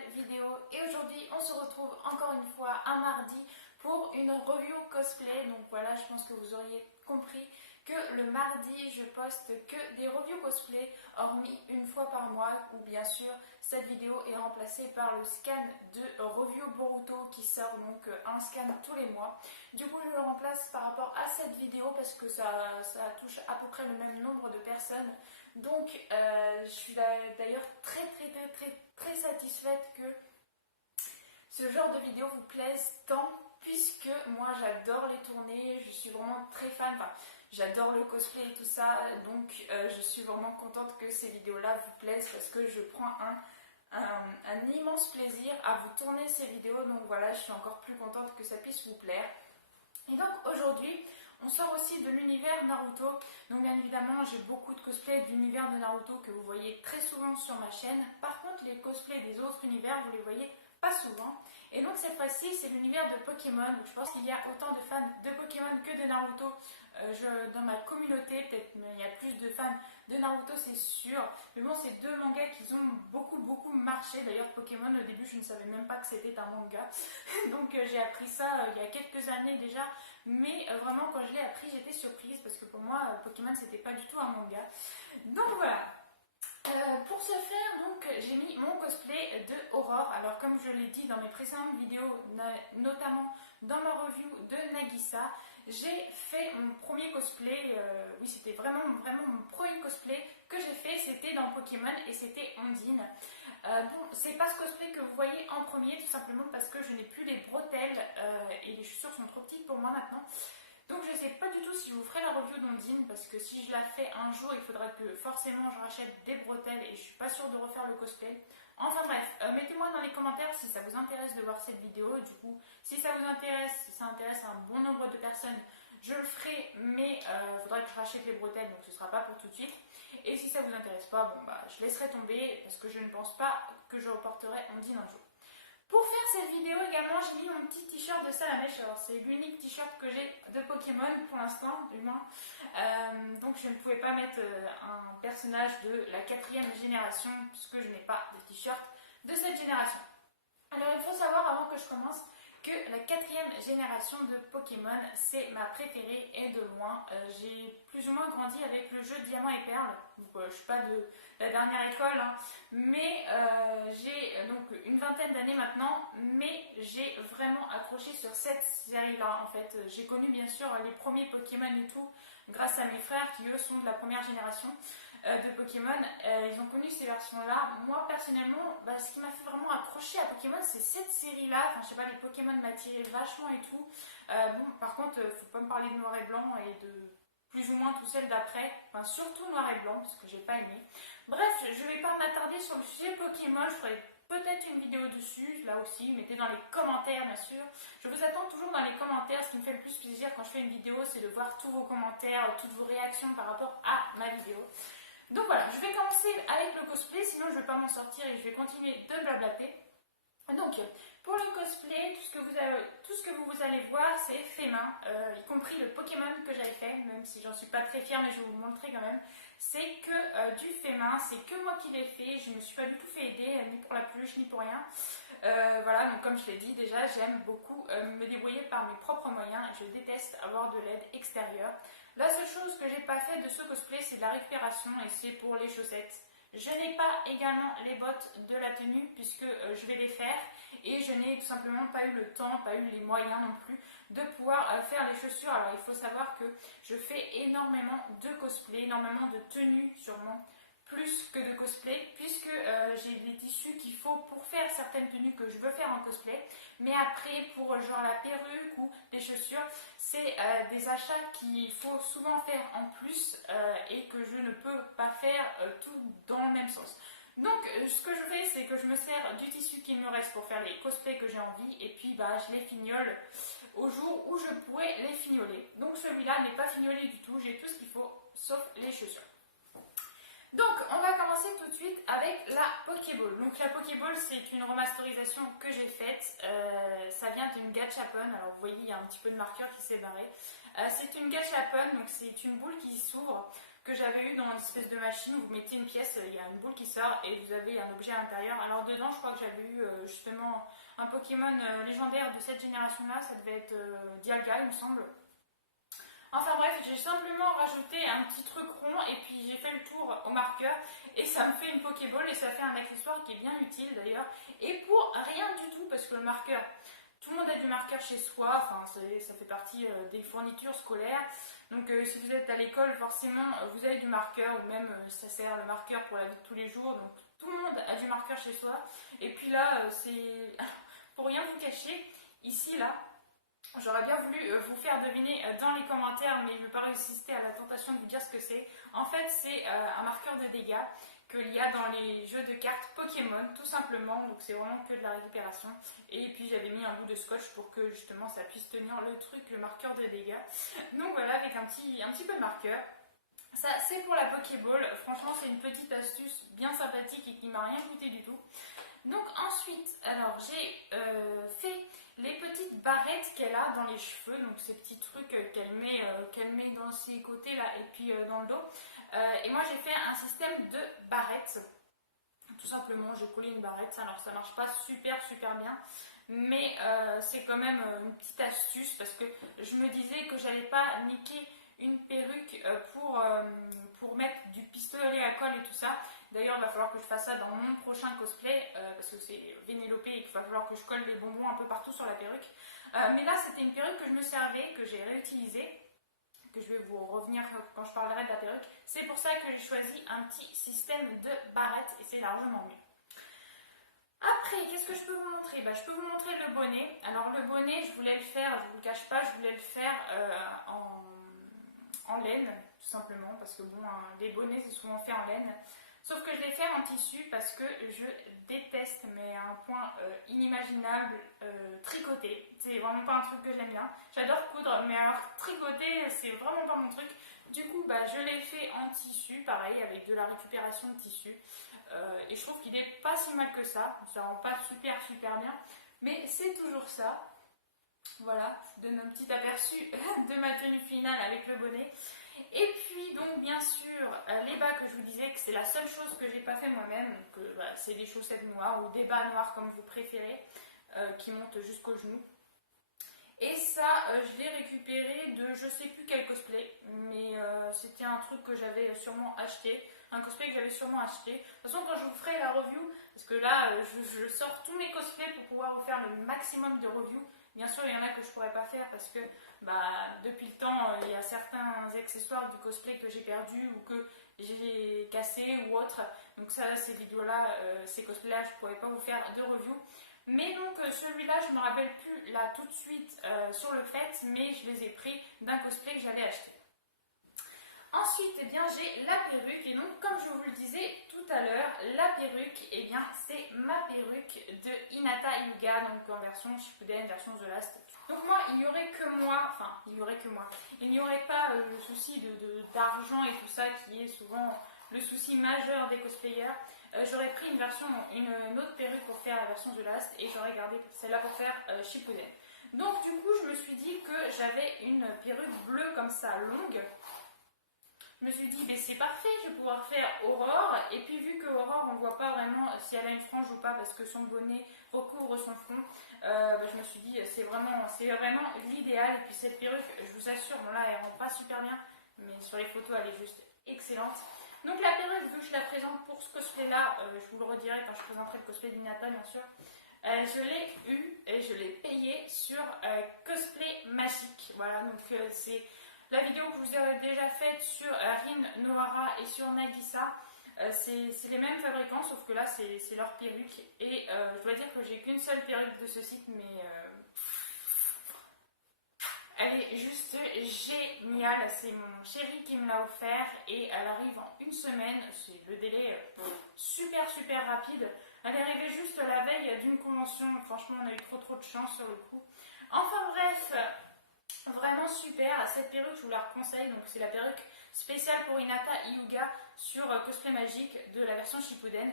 nouvelle vidéo et aujourd'hui on se retrouve encore une fois un mardi pour une review cosplay. Donc voilà, je pense que vous auriez compris que le mardi je poste que des reviews cosplay, hormis une fois par mois où bien sûr cette vidéo est remplacée par le scan de review Boruto qui sort, donc un scan tous les mois. Du coup je le remplace par rapport à cette vidéo parce que ça touche à peu près le même nombre de personnes. Donc je suis d'ailleurs très satisfaite que ce genre de vidéo vous plaise tant, puisque moi j'adore les tourner, je suis vraiment très fan, enfin j'adore le cosplay et tout ça, donc je suis vraiment contente que ces vidéos-là vous plaisent parce que je prends un immense plaisir à vous tourner ces vidéos, donc voilà, je suis encore plus contente que ça puisse vous plaire. Et donc aujourd'hui, on sort aussi de l'univers Naruto. Donc bien évidemment, j'ai beaucoup de cosplays de l'univers de Naruto que vous voyez très souvent sur ma chaîne. Par contre, les cosplays des autres univers, vous les voyez pas souvent. Et donc cette fois-ci, c'est l'univers de Pokémon. Donc je pense qu'il y a autant de fans de Pokémon que de Naruto dans ma communauté. Peut-être il y a plus de fans de Naruto, c'est sûr. Mais bon, c'est deux mangas qui ont beaucoup marché. D'ailleurs, Pokémon, au début, je ne savais même pas que c'était un manga. Donc j'ai appris ça il y a quelques années déjà. Mais vraiment, quand je l'ai appris, j'étais surprise parce que pour moi, Pokémon, c'était pas du tout un manga. Donc voilà. Pour ce faire, donc, j'ai mis mon cosplay de Aurore. Alors comme je l'ai dit dans mes précédentes vidéos, notamment dans ma review de Nagisa, j'ai fait mon premier cosplay, oui c'était vraiment mon premier cosplay que j'ai fait, c'était dans Pokémon et c'était Ondine. Bon, c'est pas ce cosplay que vous voyez en premier, tout simplement parce que je n'ai plus les bretelles et les chaussures sont trop petites pour moi maintenant. Donc je ne sais pas du tout si je vous ferai la review d'Ondine parce que si je la fais un jour, il faudra que forcément je rachète des bretelles et je suis pas sûre de refaire le cosplay. Enfin bref, mettez-moi dans les commentaires si ça vous intéresse de voir cette vidéo. Du coup, si ça vous intéresse, si ça intéresse un bon nombre de personnes, je le ferai, mais il faudra que je rachète les bretelles, donc ce ne sera pas pour tout de suite. Et si ça vous intéresse pas, bon bah je laisserai tomber parce que je ne pense pas que je reporterai Ondine un jour. Pour faire cette vidéo également, j'ai mis mon petit t-shirt de Salamèche. Alors c'est l'unique t-shirt que j'ai de Pokémon pour l'instant, du moins. Donc je ne pouvais pas mettre un personnage de la 4e génération puisque je n'ai pas de t-shirt de cette génération. Alors il faut savoir avant que je commence que la 4e génération de Pokémon, c'est ma préférée et de loin. J'ai plus ou moins grandi avec le jeu Diamant et Perle. Je ne suis pas de la dernière école, hein, mais j'ai donc une vingtaine d'années maintenant, mais j'ai vraiment accroché sur cette série-là. En fait, j'ai connu bien sûr les premiers Pokémon et tout, grâce à mes frères qui eux sont de la première génération de Pokémon. Ils ont connu ces versions-là. Moi personnellement, ce qui m'a fait vraiment accrocher à Pokémon, c'est cette série-là. Enfin, je sais pas, les Pokémon m'attiraient vachement et tout. Bon, par contre, faut pas me parler de Noir et Blanc et de plus ou moins tout celle d'après. Enfin, surtout Noir et Blanc, parce que j'ai pas aimé. Bref, je vais pas m'attarder sur le sujet Pokémon. Je ferai peut-être une vidéo dessus, là aussi. Mettez dans les commentaires, bien sûr. Je vous attends toujours dans les commentaires. Ce qui me fait le plus plaisir quand je fais une vidéo, c'est de voir tous vos commentaires, toutes vos réactions par rapport à ma vidéo. Donc voilà, je vais commencer avec le cosplay, sinon je ne vais pas m'en sortir et je vais continuer de blablater. Donc, pour le cosplay, tout ce que vous allez voir, c'est fait main, y compris le Pokémon que j'avais fait, même si j'en suis pas très fière, mais je vais vous montrer quand même. C'est que du fait main, c'est que moi qui l'ai fait, je ne me suis pas du tout fait aider, ni pour la peluche, ni pour rien. Voilà, donc comme je l'ai dit déjà, j'aime beaucoup me débrouiller par mes propres moyens et je déteste avoir de l'aide extérieure. La seule chose que j'ai pas fait de ce cosplay, c'est de la récupération et c'est pour les chaussettes. Je n'ai pas également les bottes de la tenue puisque je vais les faire et je n'ai tout simplement pas eu le temps, pas eu les moyens non plus de pouvoir faire les chaussures. Alors il faut savoir que je fais énormément de cosplay, énormément de tenues sûrement, plus que de cosplay, puisque j'ai des tissus qu'il faut pour faire certaines tenues que je veux faire en cosplay, mais après pour genre la perruque ou des chaussures, c'est des achats qu'il faut souvent faire en plus et que je ne peux pas faire tout dans le même sens. Donc ce que je fais, c'est que je me sers du tissu qu'il me reste pour faire les cosplays que j'ai envie et puis je les fignole au jour où je pourrais les fignoler. Donc celui-là n'est pas fignolé du tout, j'ai tout ce qu'il faut sauf les chaussures. Donc, on va commencer tout de suite avec la Pokéball. Donc, la Pokéball, c'est une remasterisation que j'ai faite. Ça vient d'une Gachapon. Alors, vous voyez, il y a un petit peu de marqueur qui s'est barré. C'est une Gachapon, donc c'est une boule qui s'ouvre. que j'avais eu dans une espèce de machine où vous mettez une pièce, il y a une boule qui sort et vous avez un objet à l'intérieur. Alors dedans, je crois que j'avais eu justement un Pokémon légendaire de cette génération-là, ça devait être Dialga, il me semble. Enfin bref, j'ai simplement rajouté un petit truc rond et puis j'ai fait le tour au marqueur et ça me fait une Pokéball et ça fait un accessoire qui est bien utile d'ailleurs. Et pour rien du tout parce que le marqueur, tout le monde a du marqueur chez soi, enfin ça fait partie des fournitures scolaires. Donc si vous êtes à l'école, forcément vous avez du marqueur ou même ça sert le marqueur pour la vie de tous les jours. Donc tout le monde a du marqueur chez soi. Et puis là, c'est pour rien vous cacher, ici là. J'aurais bien voulu vous faire deviner dans les commentaires, mais je ne vais pas résister à la tentation de vous dire ce que c'est. En fait, c'est un marqueur de dégâts qu'il y a dans les jeux de cartes Pokémon, tout simplement. Donc c'est vraiment que de la récupération. Et puis j'avais mis un bout de scotch pour que justement ça puisse tenir le truc, le marqueur de dégâts. Donc voilà, avec un petit peu de marqueur. Ça, c'est pour la Pokéball. Franchement, c'est une petite astuce bien sympathique et qui m'a rien coûté du tout. Donc ensuite, alors j'ai fait les petites barrettes qu'elle a dans les cheveux, donc ces petits trucs qu'elle met dans ses côtés là et puis dans le dos. Et moi j'ai fait un système de barrettes. Tout simplement, j'ai collé une barrette. Alors ça marche pas super bien, mais c'est quand même une petite astuce parce que je me disais que j'allais pas niquer une perruque pour mettre du pistolet à colle et tout ça. D'ailleurs, il va falloir que je fasse ça dans mon prochain cosplay parce que c'est Vénélope et qu'il va falloir que je colle les bonbons un peu partout sur la perruque. Mais là, c'était une perruque que je me servais, que j'ai réutilisée, que je vais vous revenir quand je parlerai de la perruque. C'est pour ça que j'ai choisi un petit système de barrettes et c'est largement mieux. Après, qu'est-ce que je peux vous montrer? Je peux vous montrer le bonnet. Alors le bonnet, je voulais le faire, je ne vous le cache pas, je voulais le faire en laine, tout simplement, parce que bon, les bonnets c'est souvent fait en laine. Sauf que je l'ai fait en tissu parce que je déteste, mais à un point inimaginable, tricoter. C'est vraiment pas un truc que j'aime bien. J'adore coudre, mais alors tricoter, c'est vraiment pas mon truc. Du coup, je l'ai fait en tissu, pareil, avec de la récupération de tissu. Et je trouve qu'il est pas si mal que ça. Ça rend pas super bien, mais c'est toujours ça. Voilà, je vous donne un petit aperçu de ma tenue finale avec le bonnet. Et puis donc bien sûr les bas que je vous disais que c'est la seule chose que j'ai pas fait moi-même, que c'est des chaussettes noires ou des bas noirs comme vous préférez, qui montent jusqu'aux genoux. Et ça je l'ai récupéré de je sais plus quel cosplay, mais c'était un truc que j'avais sûrement acheté, un cosplay que j'avais sûrement acheté. De toute façon quand je vous ferai la review, parce que là je sors tous mes cosplays pour pouvoir vous faire le maximum de reviews. Bien sûr, il y en a que je ne pourrais pas faire parce que depuis le temps, il y a certains accessoires du cosplay que j'ai perdu ou que j'ai cassé ou autre. Donc ça, ces vidéos-là, ces cosplays-là, je ne pourrais pas vous faire de review. Mais donc celui-là, je ne me rappelle plus là tout de suite sur le fait, mais je les ai pris d'un cosplay que j'avais acheté. Ensuite, eh bien, j'ai la perruque et donc comme je vous le disais tout à l'heure, la perruque, eh bien, c'est ma perruque de Hinata Hyuga, donc en version Shippuden, version The Last. Donc moi, il n'y aurait que moi, il n'y aurait pas le souci d'argent et tout ça qui est souvent le souci majeur des cosplayers. J'aurais pris une autre perruque pour faire la version The Last et j'aurais gardé celle-là pour faire Shippuden. Donc du coup, je me suis dit que j'avais une perruque bleue comme ça, longue. Je me suis dit, c'est parfait, je vais pouvoir faire Aurore. Et puis, vu que Aurore, on ne voit pas vraiment si elle a une frange ou pas parce que son bonnet recouvre son front, je me suis dit, c'est vraiment l'idéal. Et puis, cette perruque, je vous assure, bon là, elle rend pas super bien, mais sur les photos, elle est juste excellente. Donc, la perruque, vu que je la présente pour ce cosplay-là, je vous le redirai quand je présenterai le cosplay d'Hinata, bien sûr. Je l'ai eu et je l'ai payé sur Cosplay Magique. Voilà, donc c'est la vidéo que je vous ai déjà faite sur Rin Nohara et sur Nagisa. C'est les mêmes fabricants, sauf que là c'est leur perruque. Et je dois dire que j'ai qu'une seule perruque de ce site, mais elle est juste géniale. C'est mon chéri qui me l'a offert et elle arrive en une semaine. C'est le délai super rapide. Elle est arrivée juste la veille d'une convention. Franchement, on a eu trop de chance sur le coup. Enfin bref, vraiment super. Cette perruque, je vous la conseille. Donc c'est la perruque spéciale pour Hinata Hyuga sur Cosplay Magique de la version Shippuden.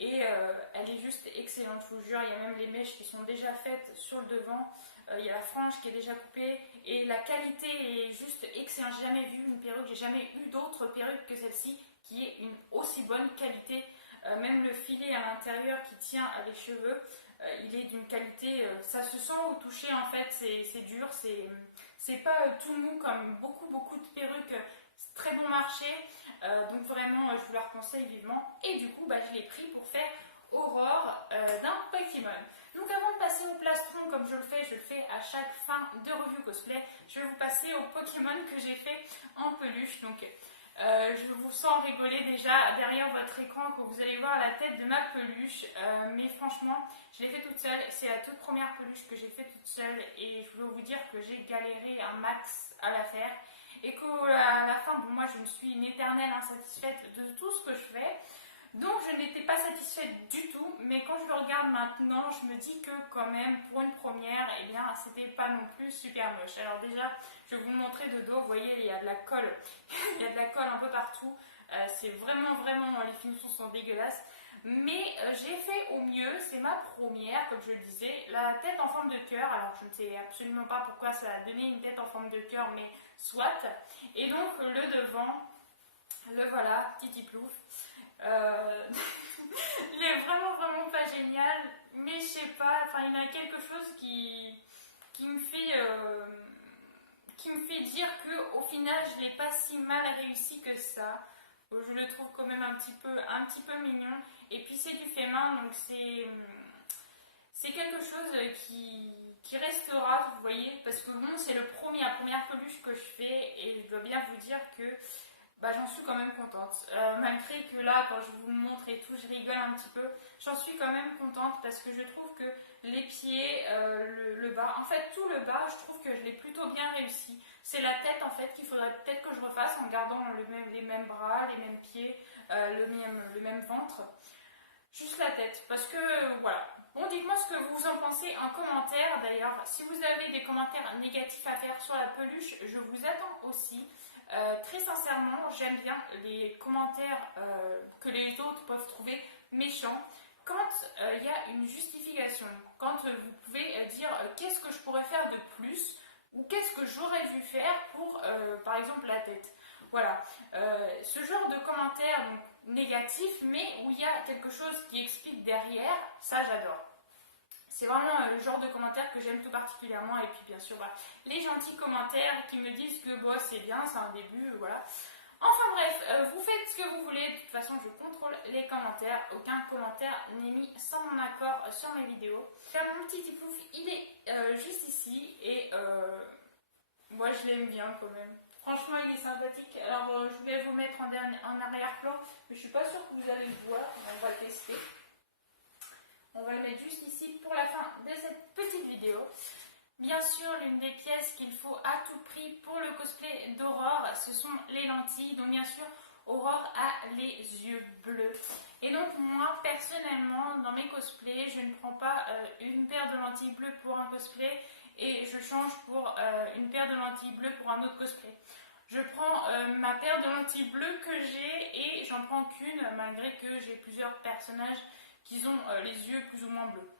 et elle est juste excellente, je vous jure. Il y a même les mèches qui sont déjà faites sur le devant, il y a la frange qui est déjà coupée et la qualité est juste excellente. J'ai jamais vu une perruque, j'ai jamais eu d'autres perruques que celle-ci qui ait une aussi bonne qualité. Même le filet à l'intérieur qui tient les cheveux, il est d'une qualité, ça se sent au toucher en fait, c'est dur, c'est pas tout mou comme beaucoup de perruques, très bon marché, donc vraiment je vous la conseille vivement. Et du coup je l'ai pris pour faire Aurore d'un Pokémon. Donc avant de passer au plastron comme je le fais à chaque fin de review cosplay, je vais vous passer au Pokémon que j'ai fait en peluche. Donc je vous sens rigoler déjà derrière votre écran quand vous allez voir la tête de ma peluche, mais franchement je l'ai fait toute seule, c'est la toute première peluche que j'ai fait toute seule et je veux vous dire que j'ai galéré un max à la faire et qu'à la fin, moi je me suis une éternelle insatisfaite de tout ce que je fais. Donc je n'étais pas satisfaite du tout, mais quand je le regarde maintenant, je me dis que quand même, pour une première, eh bien, c'était pas non plus super moche. Alors déjà, je vais vous montrer de dos, vous voyez, il y a de la colle, il y a de la colle un peu partout. C'est vraiment, les finitions sont dégueulasses. Mais j'ai fait au mieux, c'est ma première, comme je le disais, la tête en forme de cœur. Alors je ne sais absolument pas pourquoi ça a donné une tête en forme de cœur, mais soit. Et donc le devant, le voilà, Titi Plouf. Il est vraiment pas génial, mais je sais pas, enfin il y a quelque chose qui me fait dire que au final je l'ai pas si mal réussi que ça. Je le trouve quand même un petit peu mignon, et puis c'est du fait main, donc c'est quelque chose qui restera, vous voyez, parce que bon, c'est la première peluche que je fais et je dois bien vous dire que j'en suis quand même contente. Malgré que là, quand je vous le montre et tout, je rigole un petit peu, j'en suis quand même contente parce que je trouve que les pieds, le bas, en fait tout le bas, je trouve que je l'ai plutôt bien réussi. C'est la tête en fait qu'il faudrait peut-être que je refasse en gardant les mêmes bras, les mêmes pieds, le même ventre. Juste la tête, parce que voilà. Bon, dites-moi ce que vous en pensez en commentaire. D'ailleurs, si vous avez des commentaires négatifs à faire sur la peluche, je vous attends aussi. Très sincèrement, j'aime bien les commentaires que les autres peuvent trouver méchants quand il y a une justification, quand vous pouvez dire qu'est-ce que je pourrais faire de plus ou qu'est-ce que j'aurais dû faire pour, par exemple, la tête. Voilà, ce genre de commentaires donc, négatifs, mais où il y a quelque chose qui explique derrière, ça j'adore. C'est vraiment le genre de commentaires que j'aime tout particulièrement. Et puis bien sûr, voilà, les gentils commentaires qui me disent que bon, c'est bien, c'est un début, voilà. Enfin bref, vous faites ce que vous voulez. De toute façon, je contrôle les commentaires. Aucun commentaire n'est mis sans mon accord sur mes vidéos. Là, mon petit Tiplouf, il est juste ici. Et moi, je l'aime bien quand même. Franchement, il est sympathique. Alors, je vais vous mettre en arrière-plan. Mais je suis pas sûre que vous allez le voir. On va tester. On va le mettre juste ici pour la fin de cette petite vidéo. Bien sûr, l'une des pièces qu'il faut à tout prix pour le cosplay d'Aurore, ce sont les lentilles. Donc bien sûr, Aurore a les yeux bleus. Et donc moi, personnellement, dans mes cosplays, je ne prends pas une paire de lentilles bleues pour un cosplay et je change pour une paire de lentilles bleues pour un autre cosplay. Je prends ma paire de lentilles bleues que j'ai et j'en prends qu'une malgré que j'ai plusieurs personnages qui ont les yeux plus ou moins bleus.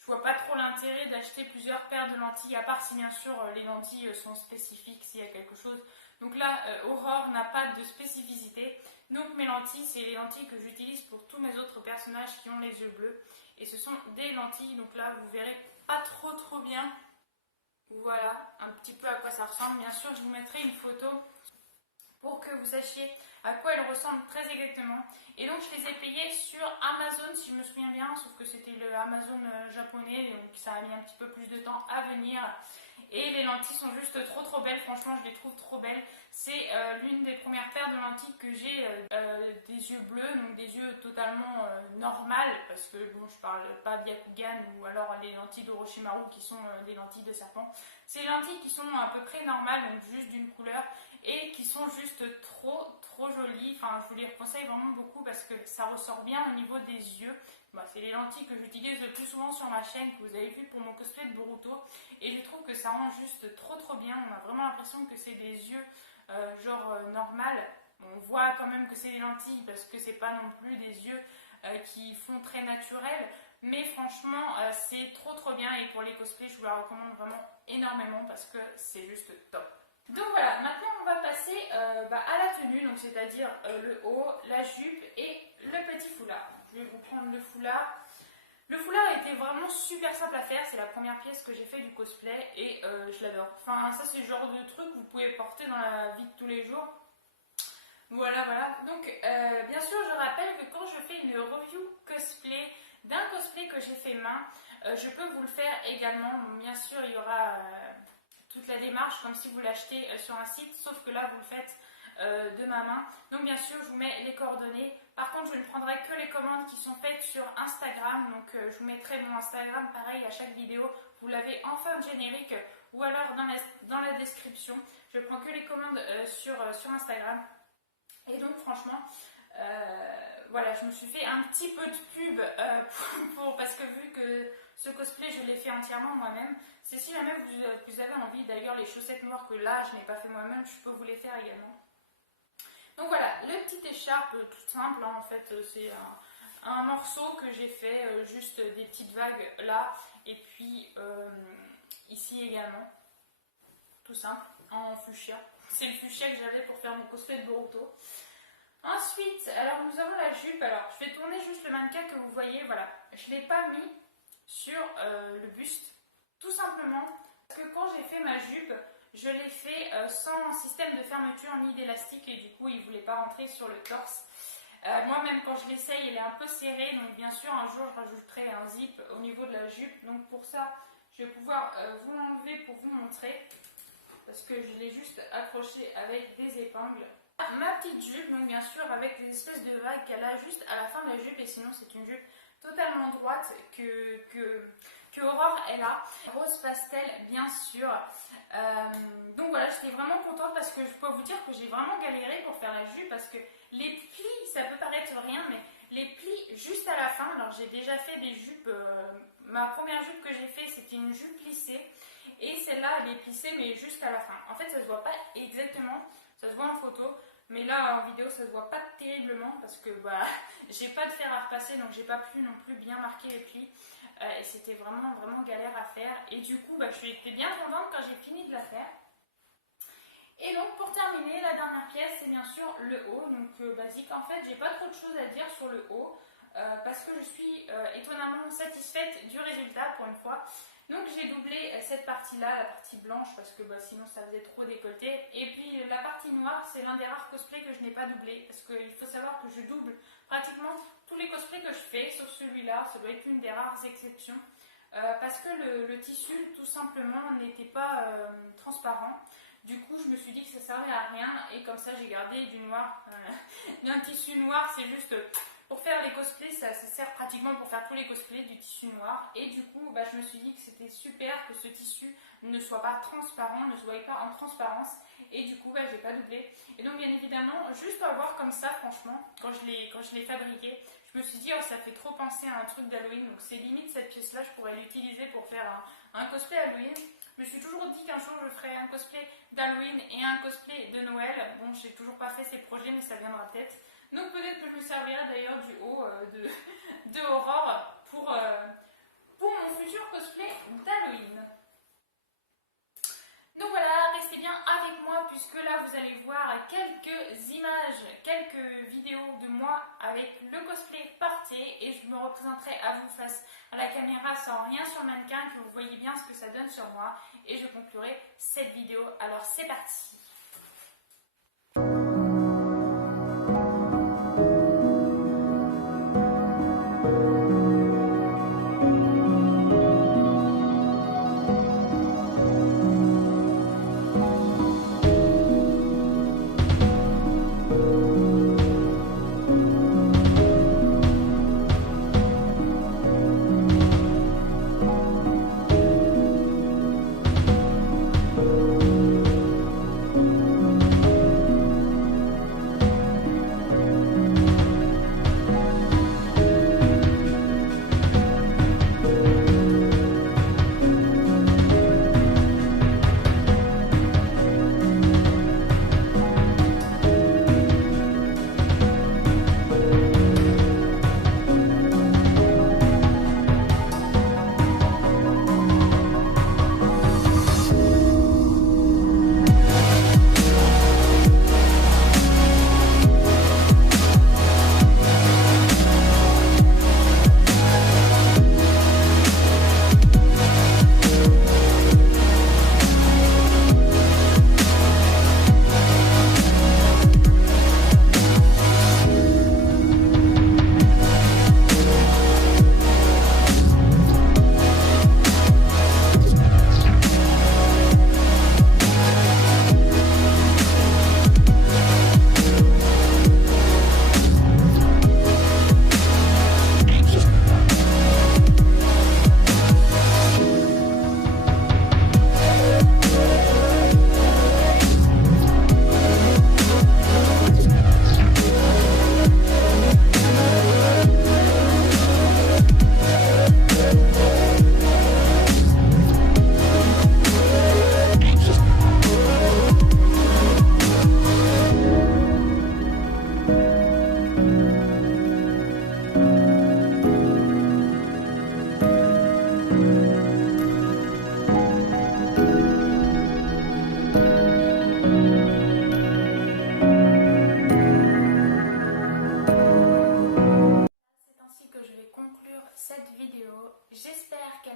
Je vois pas trop l'intérêt d'acheter plusieurs paires de lentilles, à part si bien sûr les lentilles sont spécifiques, s'il y a quelque chose. Donc là, Aurore n'a pas de spécificité. Donc mes lentilles, c'est les lentilles que j'utilise pour tous mes autres personnages qui ont les yeux bleus. Et ce sont des lentilles, donc là vous verrez pas trop bien. Voilà, un petit peu à quoi ça ressemble. Bien sûr, je vous mettrai une photo pour que vous sachiez à quoi elles ressemblent très exactement. Et donc je les ai payées sur Amazon si je me souviens bien, sauf que c'était le Amazon japonais, donc ça a mis un petit peu plus de temps à venir. Et les lentilles sont juste trop belles, franchement je les trouve trop belles. C'est l'une des premières paires de lentilles que j'ai, des yeux bleus, donc des yeux totalement normales, parce que bon, je parle pas Byakugan ou alors les lentilles d'Orochimaru qui sont des lentilles de serpent. C'est les lentilles qui sont à peu près normales, donc juste d'une couleur, et qui sont juste trop jolies. Enfin, je vous les conseille vraiment beaucoup parce que ça ressort bien au niveau des yeux. C'est les lentilles que j'utilise le plus souvent sur ma chaîne, que vous avez vu pour mon cosplay de Boruto, et je trouve que ça rend juste trop bien. On a vraiment l'impression que c'est des yeux genre normal. On voit quand même que c'est des lentilles parce que c'est pas non plus des yeux qui font très naturel, mais franchement c'est trop bien, et pour les cosplays je vous la recommande vraiment énormément parce que c'est juste top. Donc voilà, maintenant on va passer à la tenue, donc c'est-à-dire le haut, la jupe et le petit foulard. Je vais vous prendre le foulard. Le foulard était vraiment super simple à faire, c'est la première pièce que j'ai fait du cosplay et je l'adore. Enfin ça c'est le genre de truc que vous pouvez porter dans la vie de tous les jours. Voilà. Donc bien sûr je rappelle que quand je fais une review cosplay d'un cosplay que j'ai fait main, je peux vous le faire également. Bien sûr il y aura toute la démarche comme si vous l'achetez sur un site, sauf que là vous le faites de ma main. Donc bien sûr je vous mets les coordonnées. Par contre je ne prendrai que les commandes qui sont faites sur Instagram, donc je vous mettrai mon Instagram pareil à chaque vidéo, vous l'avez en fin de générique ou alors dans la description. Je prends que les commandes sur Instagram. Et donc franchement voilà, je me suis fait un petit peu de pub parce que vu que ce cosplay je l'ai fait entièrement moi-même, c'est si jamais vous avez envie. D'ailleurs les chaussettes noires que là je n'ai pas fait moi-même, je peux vous les faire également. Donc voilà, le petit écharpe tout simple, hein, en fait c'est un morceau que j'ai fait, juste des petites vagues là, et puis ici également, tout simple, en fuchsia. C'est le fuchsia que j'avais pour faire mon cosplay de Boruto. Ensuite, alors nous avons la jupe. Alors je vais tourner juste le mannequin que vous voyez, voilà. Je ne l'ai pas mis sur le buste, tout simplement parce que quand j'ai fait ma jupe, je l'ai fait sans système de fermeture ni d'élastique et du coup il ne voulait pas rentrer sur le torse. Moi-même quand je l'essaye, elle est un peu serrée, donc bien sûr un jour je rajouterai un zip au niveau de la jupe. Donc pour ça, je vais pouvoir vous l'enlever pour vous montrer, parce que je l'ai juste accroché avec des épingles. Ma petite jupe, donc bien sûr avec des espèces de vagues qu'elle a juste à la fin de la jupe, et sinon c'est une jupe totalement droite que Aurore elle a. Rose pastel bien sûr. Donc voilà, j'étais vraiment contente parce que je peux vous dire que j'ai vraiment galéré pour faire la jupe, parce que les plis, ça peut paraître rien, mais les plis juste à la fin, alors j'ai déjà fait des jupes, ma première jupe que j'ai fait c'était une jupe plissée, et celle-là elle est plissée mais juste à la fin. En fait ça se voit pas exactement, ça se voit en photo, mais là en vidéo ça se voit pas terriblement parce que j'ai pas de fer à repasser, donc j'ai pas pu non plus bien marquer les plis. Et c'était vraiment galère à faire, et du coup j'étais bien contente quand j'ai fini de la faire. Et donc pour terminer, la dernière pièce c'est bien sûr le haut, donc basique. En fait j'ai pas trop de choses à dire sur le haut parce que je suis étonnamment satisfaite du résultat pour une fois. Donc j'ai doublé cette partie là, la partie blanche, parce que sinon ça faisait trop décolleté, et puis la partie noire c'est l'un des rares cosplays que je n'ai pas doublé, parce qu'il faut savoir que je double pratiquement tous les cosplays que je fais, sauf celui-là, ça doit être une des rares exceptions, parce que le tissu tout simplement n'était pas transparent. Du coup je me suis dit que ça servait à rien, et comme ça j'ai gardé du noir, d'un tissu noir. C'est juste pour faire les cosplays, ça sert pratiquement pour faire tous les cosplays, du tissu noir. Et du coup je me suis dit que c'était super que ce tissu ne soit pas transparent, ne se voyait pas en transparence. Et du coup j'ai pas doublé. Et donc bien évidemment, juste à voir comme ça, franchement, quand je l'ai fabriqué, je me suis dit ça fait trop penser à un truc d'Halloween. Donc c'est limite cette pièce là, je pourrais l'utiliser pour faire un cosplay Halloween. Je me suis toujours dit qu'un jour je ferais un cosplay d'Halloween et un cosplay de Noël. Bon, j'ai toujours pas fait ces projets, mais ça viendra peut-être. Donc peut-être que je me servirai d'ailleurs du haut de Aurore pour mon futur cosplay d'Halloween. Donc voilà, restez bien avec moi, puisque là vous allez voir quelques images, quelques vidéos de moi avec le cosplay porté, et je me représenterai à vous face à la caméra sans rien sur le mannequin, que vous voyez bien ce que ça donne sur moi, et je conclurai cette vidéo. Alors c'est parti.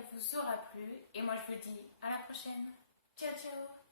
qu'elle vous aura plu. Et moi je vous dis à la prochaine. Ciao ciao.